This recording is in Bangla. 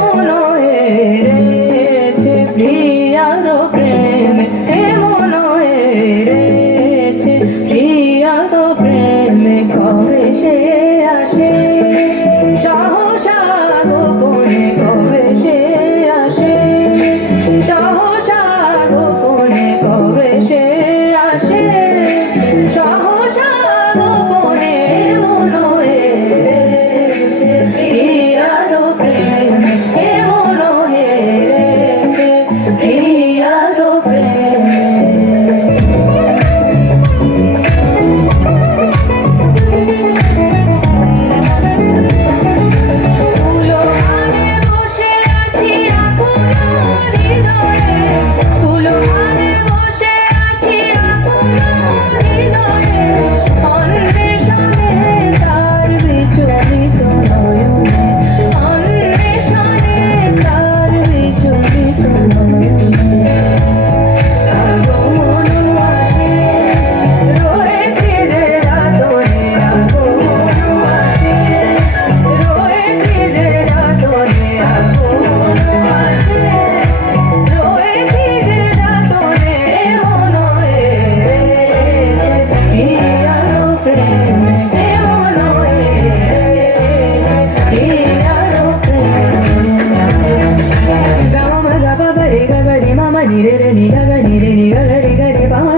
এমন হেরেছে প্রিয়ার প্রেম এমন হেরেছে প্রিয়ার প্রেম, কবে সে আসে? সহসা গোপনে কবে সে আসে? সহসা গোপনে কবে সে আসে? గరి మమ నిరే నిగ నిరే నిగ గరి గరి పమ